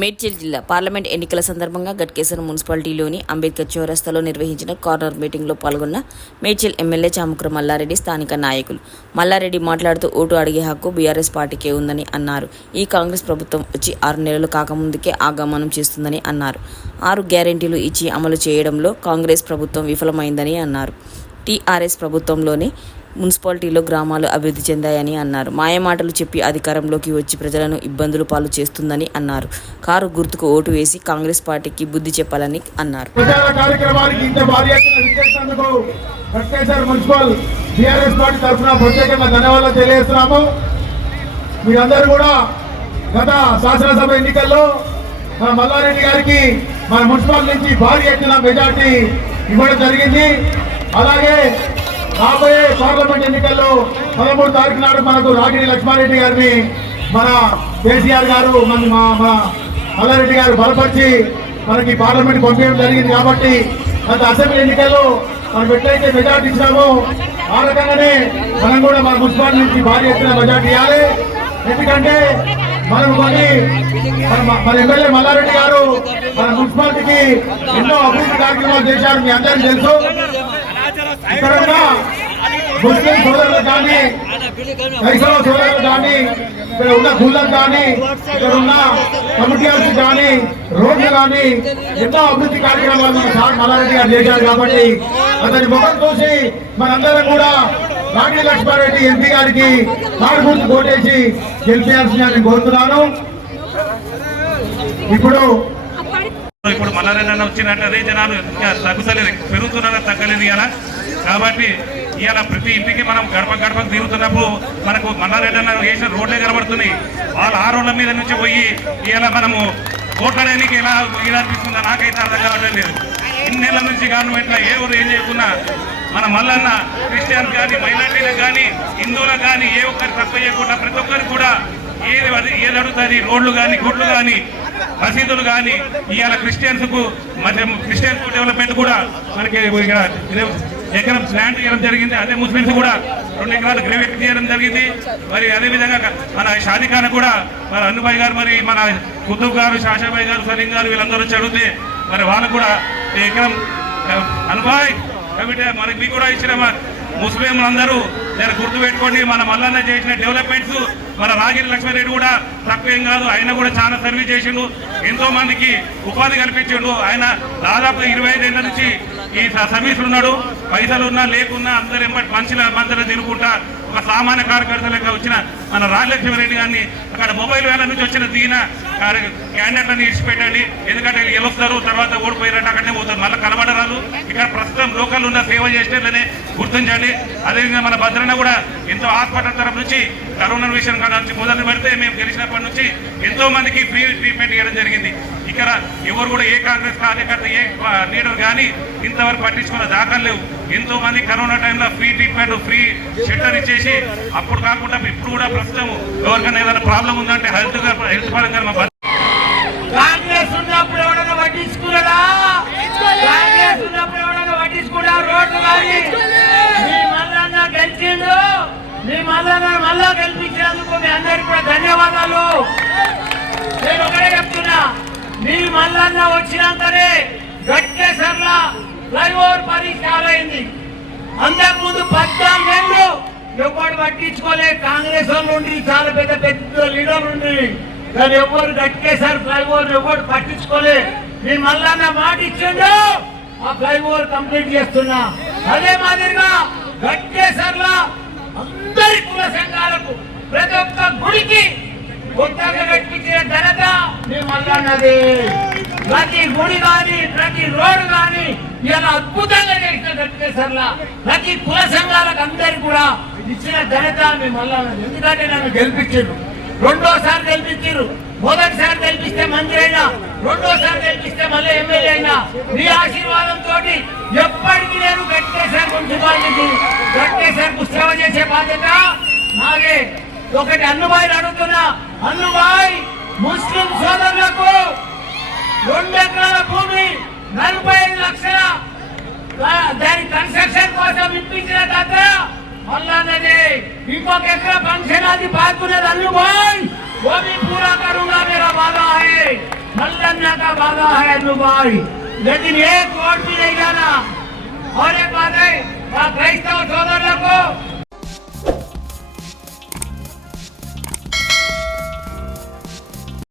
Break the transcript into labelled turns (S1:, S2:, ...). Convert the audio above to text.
S1: మేడ్చల్ జిల్లా పార్లమెంట్ ఎన్నికల సందర్భంగా గట్కేశ్వర మున్సిపాలిటీలోని అంబేద్కర్ చౌరస్తాలో నిర్వహించిన కార్నర్ మీటింగ్లో పాల్గొన్న మేడ్చల్ ఎమ్మెల్యే చాముక్ర మల్లారెడ్డి స్థానిక నాయకులు. మల్లారెడ్డి మాట్లాడుతూ ఓటు అడిగే హక్కు బీఆర్ఎస్ పార్టీకే ఉందని అన్నారు. ఈ కాంగ్రెస్ ప్రభుత్వం వచ్చి ఆరు నెలలు కాకముందుకే ఆగమనం చేస్తుందని అన్నారు. ఆరు గ్యారెంటీలు ఇచ్చి అమలు చేయడంలో కాంగ్రెస్ ప్రభుత్వం విఫలమైందని అన్నారు. టీఆర్ఎస్ ప్రభుత్వంలోనే మున్సిపాలిటీలో గ్రామాలు అభివృద్ధి చెందాయని అన్నారు. మాయమాటలు చెప్పి అధికారంలోకి వచ్చి ప్రజలను ఇబ్బందులు పాలు చేస్తుందని అన్నారు. కారు గుర్తుకు ఓటు వేసి కాంగ్రెస్ పార్టీకి బుద్ధి చెప్పాలని అన్నారు.
S2: మీరందరూ కూడా గత శాసనసభ ఎన్నికల్లో మన మల్లారెడ్డి గారికి మన మున్సిపల్ నుంచి భారీ ఎత్తున మెజార్టీ ఇవ్వడం జరిగింది. అలాగే రాబోయే పార్లమెంట్ ఎన్నికల్లో పదమూడు తారీఖు నాడు మనకు రాగిడి లక్ష్మారెడ్డి గారిని మన కేసీఆర్ గారు మన మా మన మల్లారెడ్డి గారు బలపరిచి మనకి పార్లమెంట్ పంపించడం జరిగింది కాబట్టి గత అసెంబ్లీ ఎన్నికల్లో మనం ఎట్లయితే మెజార్టీ ఇచ్చినామో ఆ రకంగానే మనం కూడా మన మున్సిపాలిటీ నుంచి భారీ ఎత్తున మెజార్టీ ఇవ్వాలి. ఎందుకంటే మనం కొన్ని మన ఎమ్మెల్యే మల్లారెడ్డి గారు మన మున్సిపాలిటీకి ఎన్నో అభివృద్ధి కార్యక్రమాలు చేశారు మీ అందరికీ తెలుసు. ఇక్కడ ముస్లిం సోదరులు కానీ క్రైస్తవ సోదరులు కానీ ఇక్కడ ఉన్న గుళ్ళకు కానీ ఇక్కడ ఉన్న కమిటీ కానీ రోడ్లు కానీ ఎన్నో అభివృద్ధి కార్యక్రమాలు మన సార్ మల్లారెడ్డి గారు చేశారు కాబట్టి అతని ముఖం చూసి మనందరం కూడా రాణి లక్ష్మారెడ్డి ఎంపీ గారికి కారు గుర్తు కోటేసి గెలిపేయాల్సిందని నేను కోరుతున్నాను. ఇప్పుడు
S3: ఇప్పుడు మల్లారెడ్డి వచ్చినట్టు అదే జనాలు తగ్గుతలేదు పెరుగుతున్నారు తగ్గలేదు ఇవాళ. కాబట్టి ఇవాళ ప్రతి ఇంటికి మనం గడప గడపకు తిరుగుతున్నప్పుడు మనకు మల్లారెడ్డి అన్న వేసిన రోడ్లే కనబడుతున్నాయి. వాళ్ళు ఆ రోడ్ల మీద నుంచి పోయి ఇవాళ మనము ఓట్లడానికి ఎలా ఇలా అనిపిస్తుందో నాకైతే అర్థం కావడం లేదు. ఇన్నేళ్ళ నుంచి గవర్నమెంట్లో ఏ ఊరు ఏం చేయకున్నా మన మల్లన్న క్రిస్టియన్ కానీ మైనార్టీలకు కానీ హిందువులకు కానీ ఏ ఒక్కరి తక్కువ చేయకుండా ప్రతి ఒక్కరు కూడా ఏది అది- ఏది అడుగుతుంది? రోడ్లు కానీ గుడ్లు కానీ మసీదులు కానీ ఇవాళ క్రిస్టియన్స్కు మధ్య క్రిస్టియన్స్ డెవలప్మెంట్ కూడా మనకి ఇక్కడ ఎకరం ప్లాంట్ చేయడం జరిగింది. అదే ముస్లింస్ కూడా రెండు ఎకరాలు గ్రేవెట్ చేయడం జరిగింది. మరి అదేవిధంగా మన షాదిఖాన్ కూడా మన అన్నుబాయి గారు మరి మన కుతుబ్ గారు షాషాబాయ్ గారు సలీం గారు వీళ్ళందరూ వచ్చి అడిగితే మరి వాళ్ళు కూడా ఎకరం అనుబాయ్ కాబట్టి మనకి మీకు కూడా ఇచ్చిన ముస్లింలందరూ నేను గుర్తుపెట్టుకోండి మన మల్లన్న చేసిన డెవలప్మెంట్స్ మన రాగిరి లక్ష్మీరెడ్డి కూడా తక్కువేం కాదు ఆయన కూడా చాలా సర్వీస్ చేసిండు. ఎంతో మందికి ఉపాధి కల్పించిండు. ఆయన దాదాపు ఇరవై ఐదేళ్ళ నుంచి ఈ స- ఉన్నాడు పైసలు ఉన్నా లేకున్నా అందరు ఎంబటి మనుషుల మందర తిరుగుకుంటా ఒక సామాన్య కార్యకర్త లెక్క వచ్చిన మన రాజలక్ష్మారెడ్డి గారిని అక్కడ మొబైల్ వేల నుంచి వచ్చిన దిగిన క్యాండిడేట్లను ఇడిచిపెట్టండి. ఎందుకంటే గెలుస్తారు తర్వాత ఓడిపోయారంటే అక్కడనే పోతారు. మళ్ళీ కనబడరాలు ఇక్కడ మాత్రం లోకల్ ఉన్న సేవ చేసినట్లనే గుర్తించండి. అదేవిధంగా మన భద్రన్న కూడా ఎంతో హాస్పిటల్ తరపు నుంచి కరోనా విషయం కాడ నుంచి మొదలు పెడితే మేము గెలిచినప్పటి నుంచి ఎంతో మందికి ఫ్రీ ట్రీట్మెంట్ ఇవ్వడం జరిగింది. ఇక్కడ ఎవరు కూడా ఏ కాంగ్రెస్ కార్యకర్త ఏ లీడర్ కానీ ఇంతవరకు పట్టించుకున్న దాఖలు లేవు. ఎంతో మంది కరోనా టైంలో ఫ్రీ ట్రీట్మెంట్ ఫ్రీ షెల్టర్ ఇచ్చేసి అప్పుడు కాకుండా ఇప్పుడు కూడా ప్రస్తుతం ఎవరికైనా ఏదైనా ప్రాబ్లం ఉందంటే హెల్త్ హెల్త్ పరంగా మా
S4: కాంగ్రెస్ ఉన్నప్పుడు ఎవరైనా పట్టించుకున్నాడా కాంగ్రెస్ ఉన్నప్పుడు ఎవడన్నా పట్టించుకున్నా రోడ్లు కానీ మీ మల్లన్న గెలిచిండు మీ మల్లన్న మళ్ళా గెలిపించినందుకు మీ అందరికి కూడా ధన్యవాదాలు. నేను ఒకటే చెప్తున్నా మీ మల్లన్న వచ్చినంతనే గట్టేసర్ల ఫ్లైఓవర్ పరిష్కారం అంతకు ముందు పద్నాలుగేళ్ళు ఎవరు పట్టించుకోలే కాంగ్రెస్ వాళ్ళు ఉండి చాలా పెద్ద పెద్ద లీడర్ ఉండి. దాన్ని ఎవరు గట్టేశారు ఫ్లైఓవర్ ఎవరు పట్టించుకోలే. మీ మల్లన్న మాట ఇచ్చిండు ఆ ఫ్లైఓవర్ కంప్లీట్ చేస్తున్నా. అదే మాదిరిగా గట్టేసర్ల అందరి కుల సంఘాలకు ప్రతి ఒక్క గుడికి కొత్తగా కట్టించిన ఘనత మీ మల్లన్నది. ప్రతి గుడి కానీ ప్రతి రోడ్డు కానీ ఇలా అద్భుతంగా చేసిన గట్టేసర్లా ప్రతి కుల సంఘాలకు అందరికి కూడా ఇచ్చిన ఘనత మేము ఎందుకంటే నన్ను గెలిపించారు రెండోసారి గెలిపించారు మొదటిసారి గెలిపిస్తే మంత్రి అయినా రెండోసారి గెలిపిస్తే మళ్ళీ ఎమ్మెల్యే అయినా మీ ఆశీర్వాదంతో ఎప్పటికీ నేను గట్టేసారి మున్సిపాలిటీకి గట్టేసారి సేవ చేసే బాధ్యత నాగే ఒకటి అన్నుబాయి అడుగుతున్నా అన్నుబాయ్ ముస్లిం సోదరులకు రెండు ఎకరాల భూమి నలభై ఐదు లక్షల ఆ, దాని కన్స్ట్రక్షన్ కోసం ఇప్పించిన దగ్గర మళ్ళా ఇంకొక ఎకరా ఫంక్షన్ అది బాగున్నది అన్నుబాయ్ वो भी पूरा करूंगा मेरा वादा है मल्लन्ना का वादा है दुबाई लेकिन एक वोट भी नहीं जाना और एक बात है మా క్రైస్తవ సోదరులకు